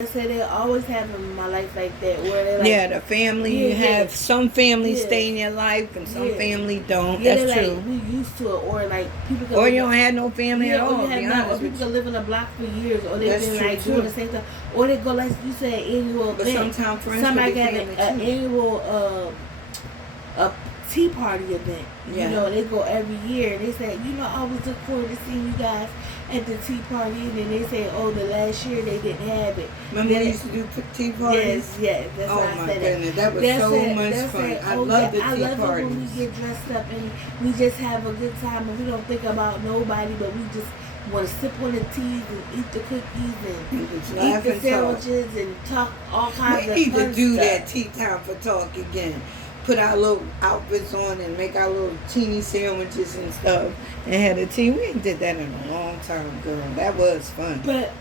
I said they always have in my life like that, where they like, yeah, the family, yeah, you have some families yeah, stay in your life and some family don't. yeah, That's they true. like we used to it, or like people can Or live you don't have no family at or all, you to have be not, or honest people with can you. live in a block for years, or they've That's been true like too. doing the same thing, or they go like you said annual But event. sometimes friends Somebody can got be an family too. annual a tea party event. Yeah. You know, they go every year. And they say, you know, I always look forward to seeing you guys at the tea party. And then they say, oh, the last year they didn't have it. Remember then we used to do tea parties? Yes. That's why Oh I my said goodness, that was so much fun. I love the tea I love parties. it when we get dressed up and we just have a good time and we don't think about nobody, but we just want to sip on the teas and eat the cookies and eat the sandwiches and talk all kinds of fun stuff. We need to do that tea time for talk again. Put our little outfits on and make our little teeny sandwiches and stuff and have a tea. We ain't did that in a long time, girl. That was fun. But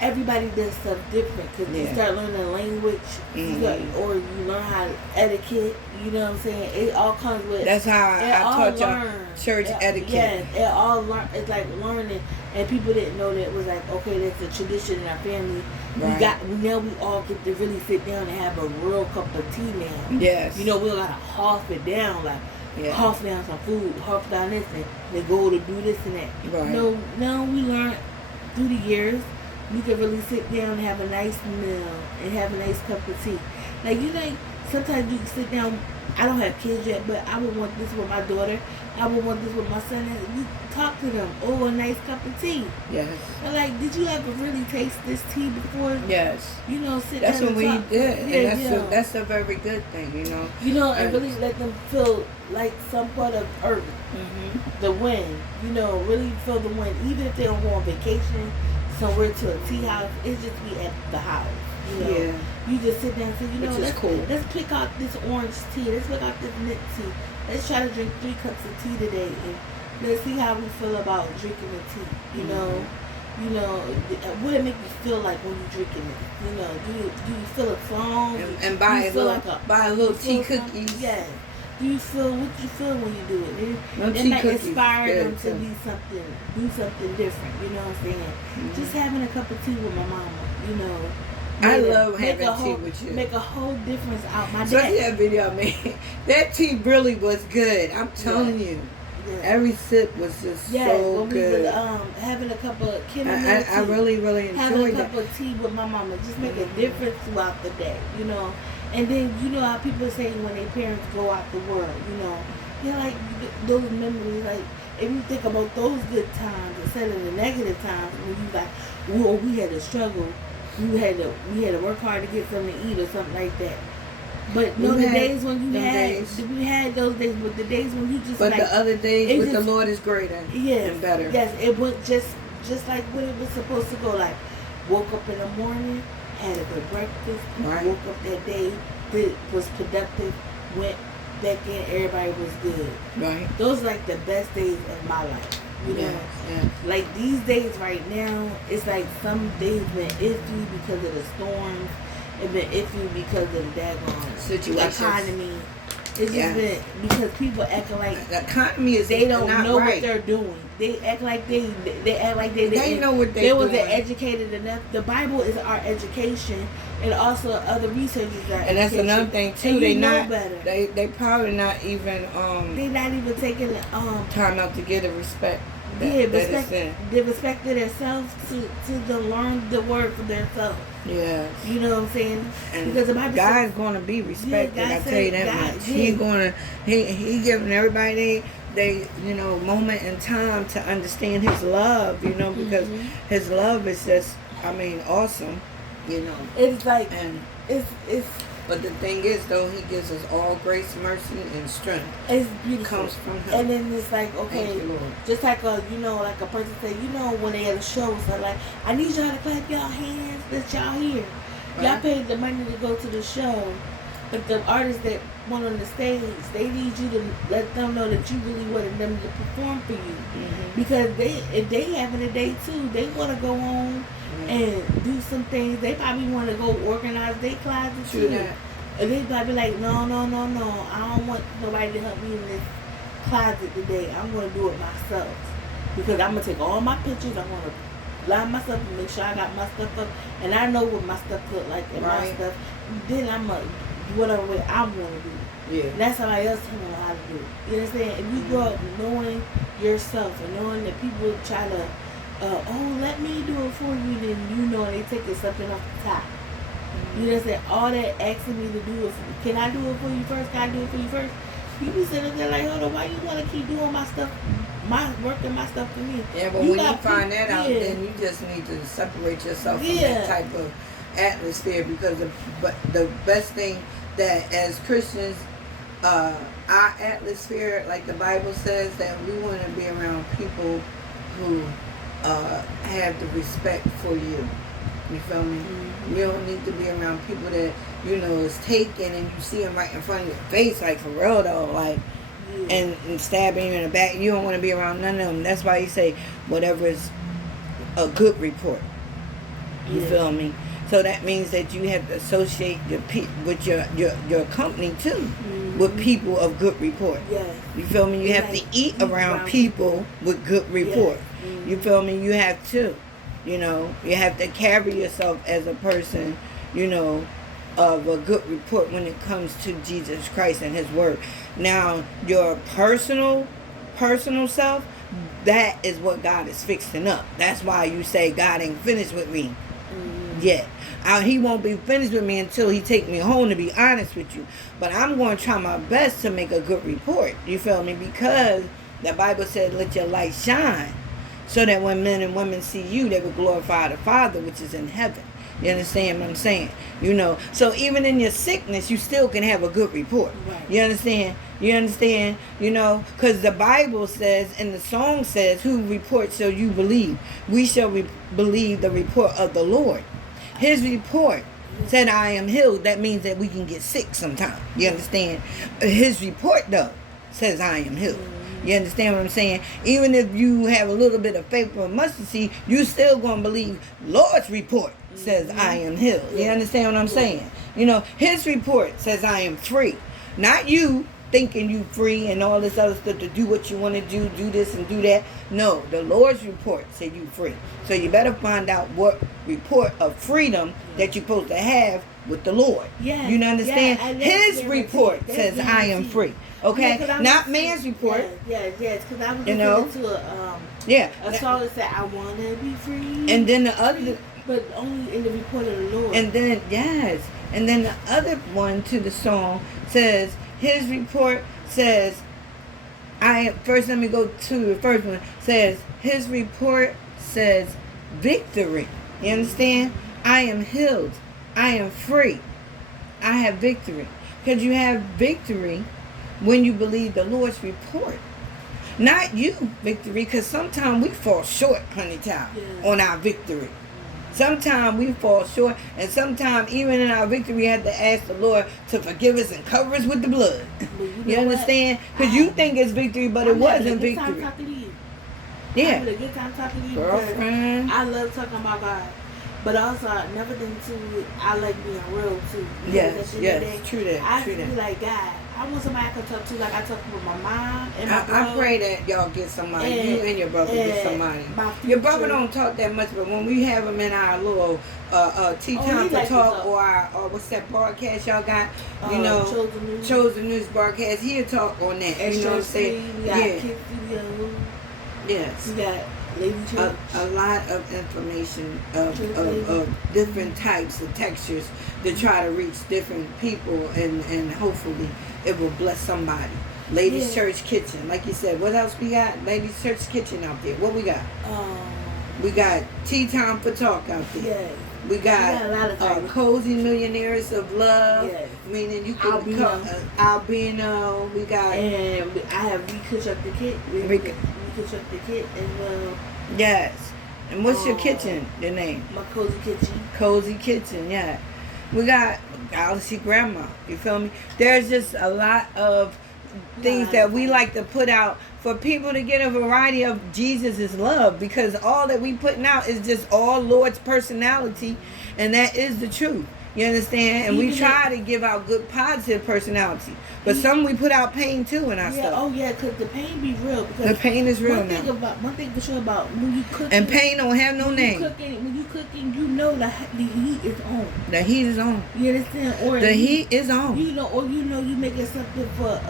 everybody does stuff different because you start learning a language or you learn how to etiquette. You know what I'm saying? It all comes with. That's how I taught y'all church etiquette. Yes, it all learn. It's like learning, and people didn't know that it was like, okay, that's a tradition in our family. Right. Now we all get to really sit down and have a real cup of tea now. Yes. You know, we don't gotta half it down like. Half down some food, half down this, and they go to do this and that. Right. No, we learned through the years. You can really sit down and have a nice meal and have a nice cup of tea. Like, you know, sometimes you can sit down. I don't have kids yet, but I would want this with my daughter. I would want this with my son. And you talk to them over a nice cup of tea. Yes. And like, did you ever really taste this tea before? Yes. You know, sit that's down what and we talk. did. Yeah, And that's a very good thing, you know. You know, and really let them feel like some part of earth. Mm-hmm. The wind. You know, really feel the wind. Even if they don't go on vacation somewhere to a tea house, it's just be at the house. You know, you just sit down and say, you know, let's pick out this orange tea. Let's pick out this mint tea. Let's try to drink 3 cups of tea today, and let's see how we feel about drinking the tea. You know, what it make you feel like when you drinking it. You know, do you feel a song? And buy a little tea cookies. Yes. Do you feel what you feel when you do it? It might inspire them to do something different. You know what I'm saying? Mm-hmm. Just having a cup of tea with my mama. You know. I love having tea with you. Make a whole difference out my day. Especially that video I made. That tea really was good. I'm telling you. Yeah. Every sip was just so good. We was, having a cup of I really, really enjoyed having a cup of tea with my mama just make a difference throughout the day, you know. And then you know how people say when their parents go out the world, you know, like those memories. Like if you think about those good times instead of the negative times when you like, whoa, we had to struggle, we had to work hard to get something to eat or something like that. But no, the days when we had those days, but the days when you just but the other days with the Lord is greater and better. Yes, it went just like what it was supposed to go. Like woke up in the morning, had a good breakfast, woke up that day, was productive, went back in, everybody was good. Right. Those are like the best days of my life. You know, like these days right now, it's like some days been iffy because of the storms. It's been iffy because of the daggone economy. It's just been because people acting like the economy is they don't know what they're doing. They act like they act like they know what they wasn't educated enough. The Bible is our education, and also other researchers are. And that's another thing too. They know better. They probably not even They not even taking time out to get a respect. They respected themselves to learn the word for themselves. Yes. You know what I'm saying? And because the Bible God's going to be respected. I tell you that much. He giving everybody they moment in time to understand His love. You know, because His love is just awesome. You know. It's like it's. But the thing is, though, He gives us all grace, mercy, and strength. It's beautiful. It comes from Him. And then it's like, okay, just like like a person say, when they had a show, so like, I need y'all to clap y'all hands that y'all here. Right. Y'all paid the money to go to the show, but the artists that went on the stage, they need you to let them know that you really wanted them to perform for you, because if they having a day too, they want to go home and do some things. They probably want to go organize their closet too. And they probably like, no, I don't want nobody to help me in this closet today. I'm going to do it myself, because I'm going to take all my pictures. I'm going to line myself and make sure I got my stuff up, and I know what my stuff look like and my stuff. Then I'm gonna do whatever way I want to do. Yeah. And that's somebody else who know how to do it. You understand? If you grow up knowing yourself and knowing that people try to, oh, let me do it for you, then you know they taking something off the top. You understand? All that asking me to do it for you. Can I do it for you first? Can I do it for you first? You be sitting there like, hold on, why you want to keep doing my stuff, my work and my stuff for me? Yeah, but when you find that out, then you just need to separate yourself from that type of atmosphere, because the best thing that as Christians, our atmosphere, like the Bible says, that we want to be around people who have the respect for you. You feel me? Mm-hmm. You don't need to be around people that, you know, is taken and you see them right in front of your face, like for real though, like, and stabbing you in the back. You don't want to be around none of them. That's why you say whatever is a good report. You feel me? So that means that you have to associate with your company too, with people of good report. Yes. You feel me? You have to eat around people with good report. Yes. You feel me? You have to. You know, you have to carry yourself as a person, you know, of a good report when it comes to Jesus Christ and His Word. Now, your personal self, that is what God is fixing up. That's why you say God ain't finished with me yet. He won't be finished with me until He take me home, to be honest with you. But I'm going to try my best to make a good report. You feel me? Because the Bible said, let your light shine, so that when men and women see you, they will glorify the Father which is in heaven. You understand what I'm saying? You know, so even in your sickness, you still can have a good report. Right. You understand? You know, because the Bible says, and the song says, who report shall you believe? We shall believe the report of the Lord. His report said, I am healed. That means that we can get sick sometime. You understand? His report, though, says, I am healed. You understand what I'm saying? Even if you have a little bit of faith or mustard seed, you still going to believe Lord's report says I am healed. You understand what I'm saying? You know, His report says I am free. Not you thinking you free and all this other stuff to do what you want to do this and do that. No, the Lord's report said you free. So you better find out what report of freedom that you're supposed to have with the Lord. Yeah. You understand? His report says I am free. Okay, not man's report. Yes, because I was listening to a song that said, I want to be free. And then the other... But only in the report of the Lord. And then, and then the other one to the song says, His report says, first let me go to the first one, says, His report says victory. You understand? I am healed. I am free. I have victory. Because you have victory when you believe the Lord's report. Not you, victory, because sometimes we fall short, honey child, on our victory. Sometimes we fall short, and sometimes even in our victory, we have to ask the Lord to forgive us and cover us with the blood. You understand? Because you think it's victory, but it wasn't victory. I'm having a good time talking to you. Girlfriend. I love talking about God. But also, another thing too, I like being real too. Yes, true that. I feel like God. I want somebody I can talk to, like I talk with my mom and my brother. I pray that y'all get somebody, you and your brother get somebody. Your brother don't talk that much, but when we have him in our little tea time for talk or what's that broadcast y'all got, you know, Chosen News broadcast, he'll talk on that. You know what I'm saying? We got Kids Studio. Yes. We got Lady Church. A lot of information of different types of textures to try to reach different people, and hopefully it will bless somebody. Ladies Church Kitchen, like you said. What else we got? Ladies Church Kitchen out there. What we got? We got Tea Time for Talk out there. Yeah. We got Cozy Millionaires of Love. Yes. Meaning you can become albino. We got and I have Reconstruct the Kit. Reconstruct the Kit as well. Yes. And what's your kitchen? Your name? My Cozy Kitchen. Cozy Kitchen. Yeah. We got Galaxy Grandma. You feel me? There's just a lot of things that we like to put out for people to get a variety of Jesus' love, because all that we putting out is just all Lord's personality, and that is the truth. You understand? And we try to give out good, positive personality. But some we put out pain too in our stuff. Oh yeah, because the pain be real. Because the pain is real one thing for sure about when you cooking. And pain don't have no name. When you cooking, you know the heat is on. The heat is on. You understand? Or the heat is on. You know, or you making something for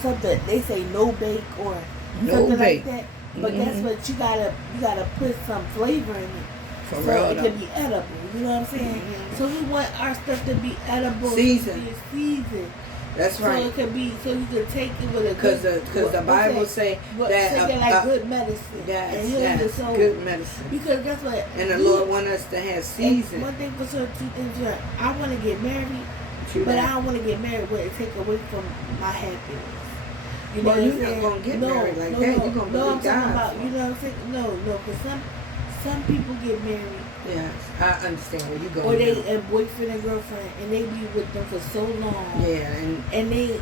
something they say no bake or something like that. But that's what you gotta put some flavor in it. So it can be edible. You know what I'm saying? So we want our stuff to be edible. Seasoned. That's right. So it could be, so you could take it with a because the Bible say that like good medicine. Yes, good medicine. Because that's what. And the Lord want us to have season. One thing for sure, two things for sure. I want to get married, but I don't want to get married where it take away from my happiness. You know, you're not gonna get married like that. You're gonna believe God. I'm talking about. You know what I'm saying? No, because some people get married. Yes, I understand where you're going. Or they a boyfriend and girlfriend, and they be with them for so long. Yeah, and they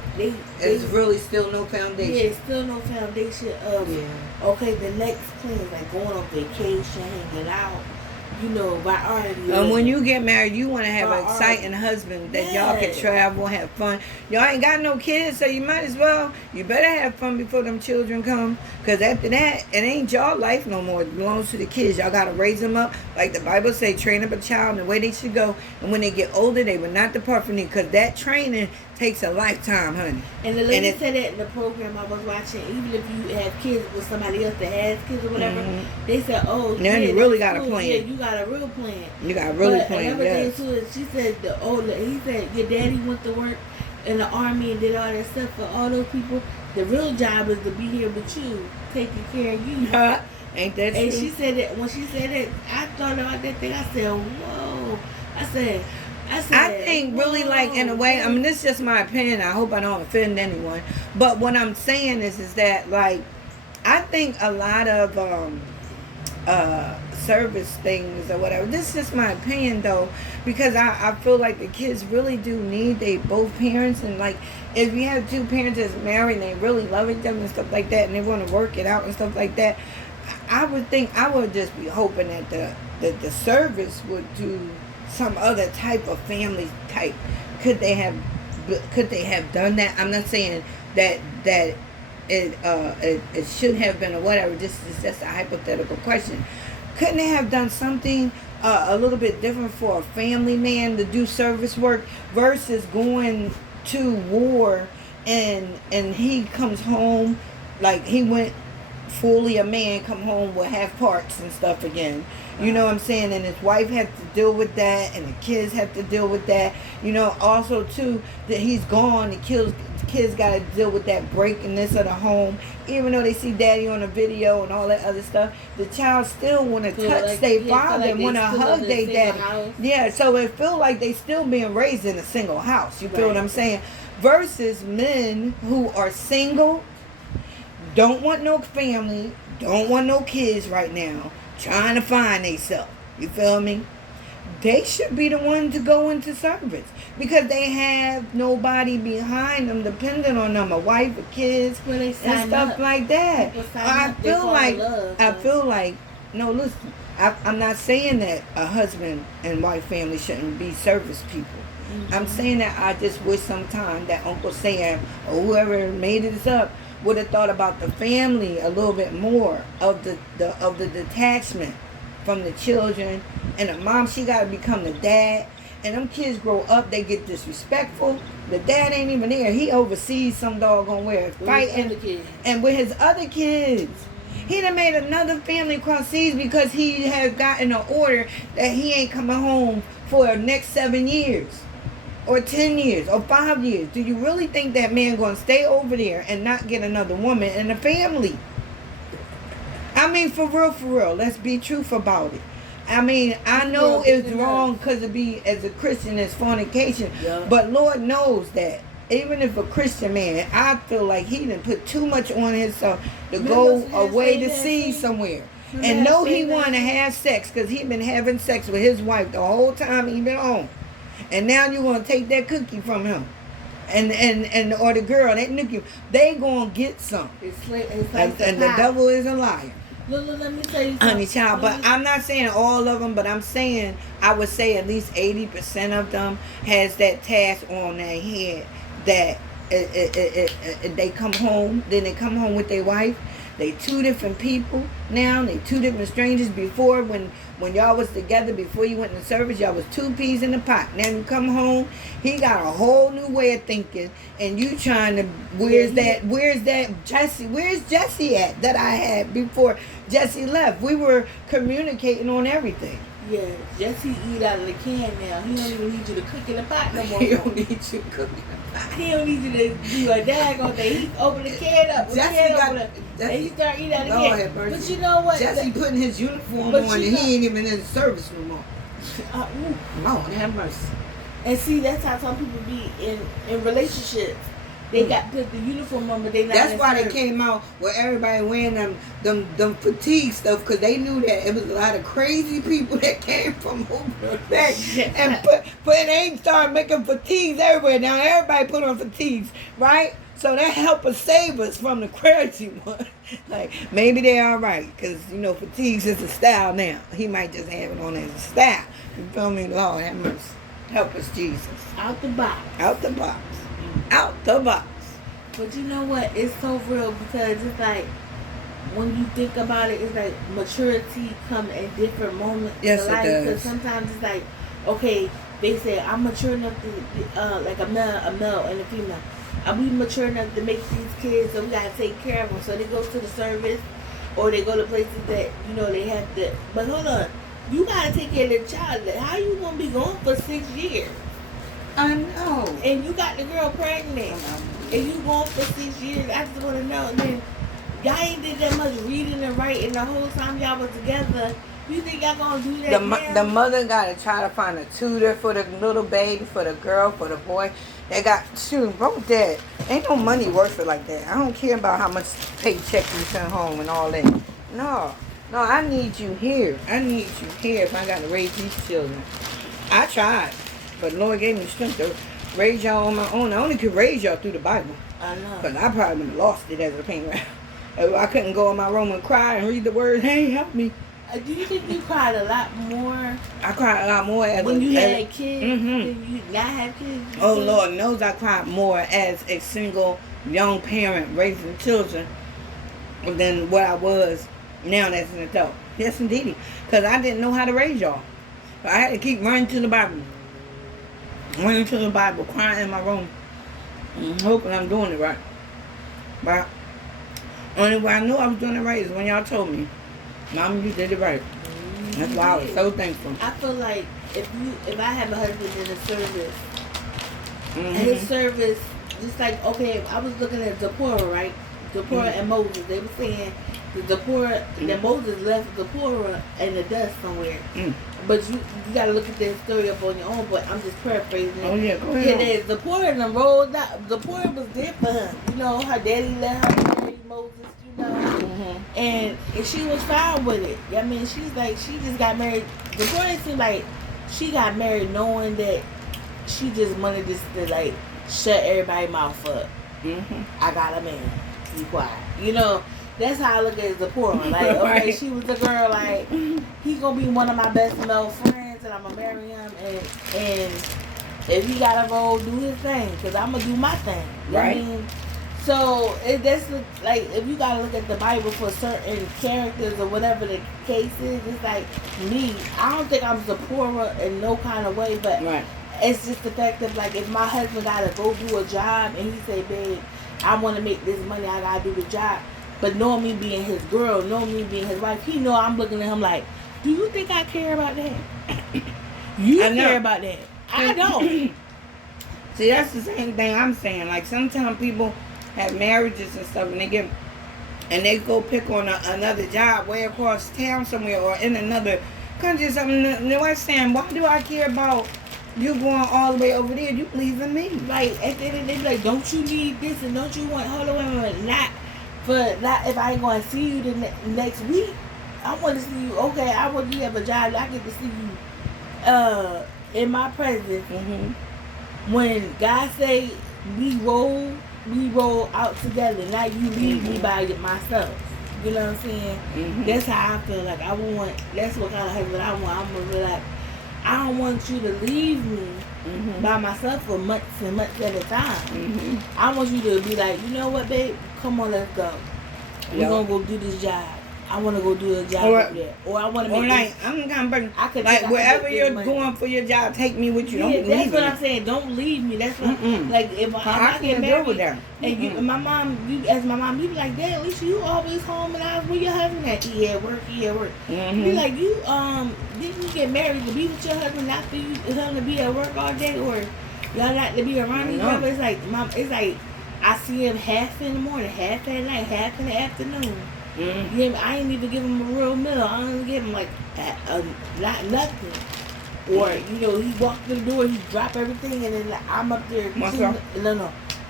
it's really still no foundation. Yeah, still no foundation of okay, the next plan is like going on vacation, hanging out. You know, variety. And when you get married, you want to have an exciting husband that y'all can travel, have fun. Y'all ain't got no kids, so you might as well. You better have fun before them children come. Because after that, it ain't y'all life no more. It belongs to the kids. Y'all got to raise them up. Like the Bible say, train up a child in the way they should go. And when they get older, they will not depart from it. Because that training takes a lifetime, honey. And the lady said that in the program I was watching, even if you have kids with somebody else that has kids or whatever, they said, oh, now you really got a plan. Yeah, you got a real plan. You got a really plan, another thing too is she said, he said, your daddy went to work in the army and did all that stuff for all those people. The real job is to be here with you, taking care of you. Ain't that true? And she said that, when she said that, I thought about that thing, I said, whoa. I think really like in a way, I mean, this is just my opinion. I hope I don't offend anyone. But what I'm saying is that like, I think a lot of service things or whatever. This is just my opinion though, because I feel like the kids really do need both parents, and like if you have two parents that's married and they really love each other and stuff like that, and they want to work it out and stuff like that, I would just be hoping that the service would do some other type of family type. Could they have done that? I'm not saying that it should have been or whatever. This is just a hypothetical question. Couldn't they have done something a little bit different for a family man to do service work versus going to war and he comes home like he went fully a man, come home with half parts and stuff again. You know what I'm saying? And his wife had to deal with that, and the kids have to deal with that. You know, also too, that he's gone, the kids got to deal with that breakingness of the home. Even though they see daddy on the video and all that other stuff, the child still want to touch their father and want to hug their daddy. House. Yeah, so it feel like they still being raised in a single house. You feel what I'm saying? Versus men who are single, don't want no family, don't want no kids right now, trying to find themselves. You feel me? They should be the one to go into service because they have nobody behind them, depending on them, a wife, a kids, and stuff like that. I feel like, no, listen, I'm not saying that a husband and wife family shouldn't be service people. Mm-hmm. I'm saying that I just wish sometime that Uncle Sam or whoever made this up would have thought about the family a little bit more, of the detachment from the children. And the mom, she got to become the dad. And them kids grow up, they get disrespectful. The dad ain't even there. He oversees some doggone where fighting and with his other kids. He done made another family across seas because he has gotten an order that he ain't coming home for the next 7 years. Or 10 years, or 5 years. Do you really think that man going to stay over there and not get another woman and a family? I mean, for real, let's be truthful about it. I mean, I know it's wrong because it be, as a Christian, it's fornication. Yeah. But Lord knows that. Even if a Christian man, I feel like he done put too much on himself to go away to sea somewhere. And know he want to have sex because he been having sex with his wife the whole time he been home. And now you want to take that cookie from him, and or the girl that nuke you. They gonna get some. And the devil is a liar. Look, let me tell you something. Honey child, but I'm not saying all of them, but I'm saying I would say at least 80% of them has that task on their head that they come home, then they come home with their wife. They two different people now. They two different strangers. Before, when y'all was together, before you went in service, y'all was two peas in the pot. Now you come home, he got a whole new way of thinking, and you trying to where's that Jesse? Where's Jesse at that I had before Jesse left? We were communicating on everything. Yeah, Jesse eat out of the can now. He don't even need you to cook in the pot no more. He don't need you to cook in the pot. He don't need you to do a daggone thing. He open the can up. And he start eating out of the can. But you know what? Jesse putting his uniform on and he ain't even in the service no more. Lord have mercy. And see, that's how some people be in relationships. They got put the uniform on, but they not. That's why they came out with everybody wearing them fatigue stuff, because they knew that it was a lot of crazy people that came from over back and they started making fatigues everywhere. Now everybody put on fatigues, right? So that helped us save us from the crazy one. Like, maybe they all right, because fatigues is a style now. He might just have it on as a style. You feel me? Lord have mercy. Help us, Jesus. Out the box. Out the box. Out the box. But you know what? It's so real, because it's like, when you think about it, it's like maturity come at different moments. Yes, in life. it does. Because sometimes it's like, okay, they say I'm mature enough to, like a male and a female. Are we mature enough to make these kids? So we gotta take care of them. So they go to the service, or they go to places that they have to. But hold on, you gotta take care of the child. How you gonna be gone for 6 years? I know. And you got the girl pregnant. And you gone for 6 years. I just want to know. Then y'all ain't did that much reading and writing the whole time y'all was together. You think y'all gonna do that now? The mother got to try to find a tutor for the little baby, for the girl, for the boy. They got both that. Ain't no money worth it like that. I don't care about how much paycheck you send home and all that. No, I need you here. I need you here if I got to raise these children. I tried. But the Lord gave me strength to raise y'all on my own. I only could raise y'all through the Bible. I know. Because I probably would have lost it as it came around. If I couldn't go in my room and cry and read the word, hey, help me. Do you think you cried a lot more? I cried a lot more when you had kids than you not have kids? Oh, Lord knows I cried more as a single young parent raising children than what I was now as an adult. Yes, indeed. Because I didn't know how to raise y'all. So I had to keep running to the Bible. Running to the Bible, crying in my room, hoping I'm doing it right. But only way I knew I was doing it right is when y'all told me, Mom, you did it right. That's why I was so thankful. I feel like if I have a husband in the service, and his service, just like, okay, I was looking at Zipporah, right? Zipporah and Moses. They were saying that Moses left Zipporah in the dust somewhere. But you got to look at that story up on your own, but I'm just paraphrasing it. Oh, yeah, go ahead. Yeah, Zipporah and them rolled out. Zipporah was there for her. Her daddy let her marry Moses, and she was fine with it. I mean, she's like, she just got married. Zipporah seemed like she got married knowing that she just wanted this to, like, shut everybody's mouth up. I got a man. Be quiet. That's how I look at Zipporah. Like, okay, right. She was the girl, like, he's going to be one of my best male friends, and I'm going to marry him, and if he got to roll, do his thing, because I'm going to do my thing. Right. I mean, so, that's, like, if you got to look at the Bible for certain characters or whatever the case is, it's like, me, I don't think I'm Zipporah in no kind of way, but it's just the fact of, like, if my husband got to go do a job, and he say, babe, I want to make this money, I got to do the job. But knowing me being his girl, knowing me being his wife, he know I'm looking at him like, do you think I care about that? You care about that. I don't. See, that's the same thing I'm saying. Like, sometimes people have marriages and stuff, and they go pick on another job way across town somewhere or in another country or something. And they're saying, why do I care about you going all the way over there? You leaving me. Like, at the end of the day, like, don't you need this and don't you want, hold on, not if I ain't going to see you the next week. I want to see you. Okay, I want you to have a job. I get to see you in my presence. When God say we roll out together. Now you leave me by myself. You know what I'm saying? Mm-hmm. That's how I feel. Like I want. That's what kind of husband I want. I'm gonna be like, I don't want you to leave me by myself for months and months at a time. I want you to be like, you know what, babe? Come on, let's go. We're gonna go do this job. I want to go do a job over there, or I want to make. Or like I'm gonna bring. I could like wherever you're money. going for your job, take me with you. Yeah, don't that's leave what me. I'm saying. Don't leave me. That's what. Like if I get married, with them. And you, my mom, you as my mom, you be like, Dad, Alicia, you always home, and I was where your husband at? He at work. He at work. You be like, you didn't you get married to be with your husband, not for you him to be at work all day, or y'all not to be around each other? It's like mom. It's like I see him half in the morning, half at night, half in the afternoon. Yeah, I ain't even give him a real meal. I only give him like not nothing. Or you know, he walked through the door, he dropped everything, and then like, I'm up there. No,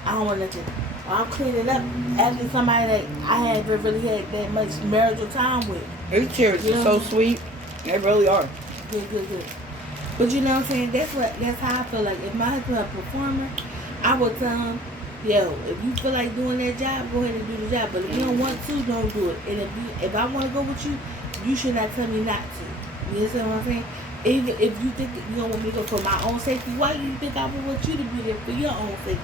I don't want nothing. I'm cleaning up after somebody that I haven't really had that much marital time with. These chairs are so sweet. They really are. Good. But you know what I'm saying? That's how I feel. Like if my husband a performer, I would tell him, yo, if you feel like doing that job, go ahead and do the job. But if you don't want to, don't do it. And if I want to go with you, you should not tell me not to. You understand what I'm saying? Even if you think you don't want me to go for my own safety, why do you think I would want you to be there for your own safety?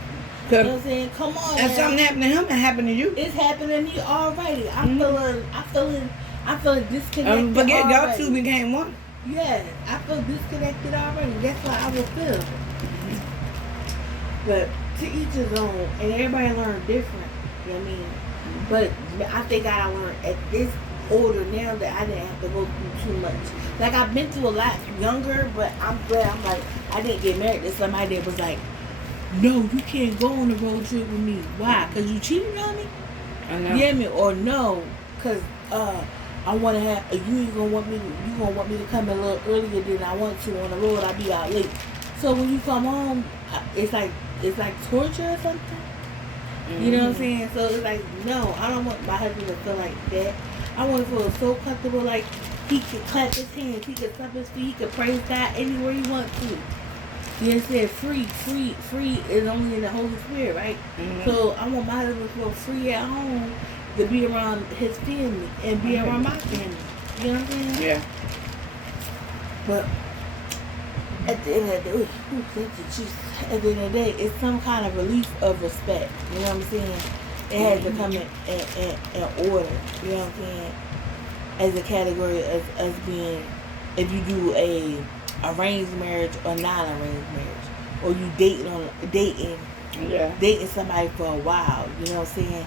You know what I'm saying? Come on. If something happened to him, it happened to you. It's happening to me already. I'm feeling disconnected. Forget y'all two became one. Yeah, I feel disconnected already. That's how I would feel. But to each his own, and everybody learn different. You know what I mean? But I think I learned at this older now that I didn't have to go through too much. Like I've been through a lot younger, but I'm glad I'm like I didn't get married to somebody that was like, no, you can't go on a road trip with me. Why? Because you cheated on me? I know. Yeah, me or no? Because I want to have you gonna want me to come in a little earlier than I want to on the road. I'll be out late. So when you come home, it's like torture or something. You know what I'm saying? So it's like, no, I don't want my husband to feel like that. I want to feel so comfortable, like he could clap his hands, he could stomp his feet, he could praise God anywhere he wants to. You said free is only in the Holy Spirit, right? So I want my husband to feel free at home to be around his family and be around my family. You know what I'm saying? Yeah. But at the end of the day, at the end of the day, it's some kind of relief of respect. You know what I'm saying? It has to come in order. You know what I'm saying? As a category as being, if you do a arranged marriage or non-arranged marriage, or you dating somebody for a while. You know what I'm saying?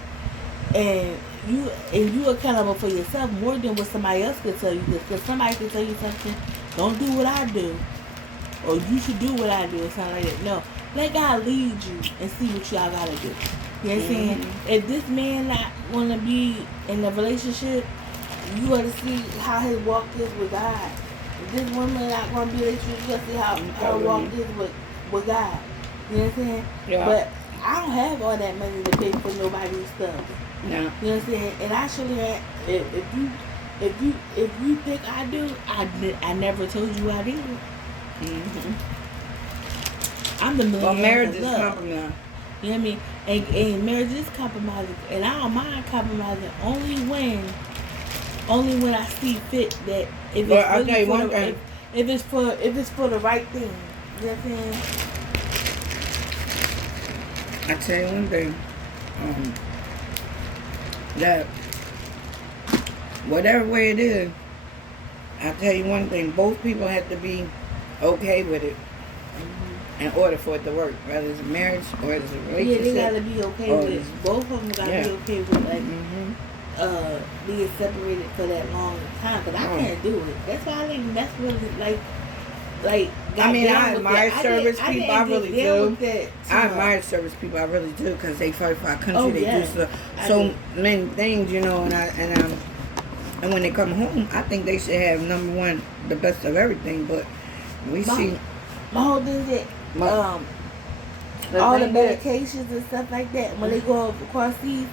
And you accountable for yourself more than what somebody else could tell you. Because somebody could tell you something, don't do what I do, or you should do what I do, or something like that. No, let God lead you and see what y'all gotta do. You know what I'm saying? If this man not wanna be in a relationship, you gotta see how his walk is with God. If this woman not gonna be in a relationship, you gotta see how her walk is with God. You know what I'm saying? Yeah. But I don't have all that money to pay for nobody's stuff. No. You know what I'm saying? And actually, if you think I do, I never told you I did. I'm the millionaire. Well, marriage is compromise. You know what I mean? And marriage is compromising, and I don't mind compromising only when I see fit that if it's if it's for the right thing. You know what I'm saying? I tell you one thing, that whatever way it is, I tell you one thing, both people have to be okay with it in order for it to work, whether it's a marriage or it's a relationship. Yeah, they gotta be okay with it. Both of them gotta be okay with being separated for that long time. Cause I can't do it. That's why I think that's really like. I mean, I admire service people. I really do. I admire service people. I really do because they fight for our country. They do so many things, you know. And when they come home, I think they should have number one, the best of everything. But we see my whole thing is all the medications and stuff like that. When they go across seas,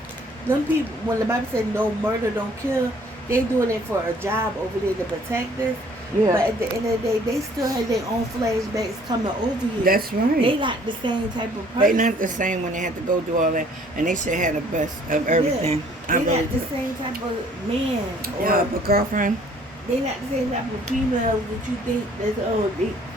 them people, when the Bible said no murder, don't kill, they doing it for a job over there to protect us. Yeah. But at the end of the day, they still have their own flashbacks coming over here. That's right. They not the same type of person. They not the same when they had to go do all that, and they should have the best of everything. Yeah. They not the same type of man. Or a girlfriend. They not the same type of females that you think that's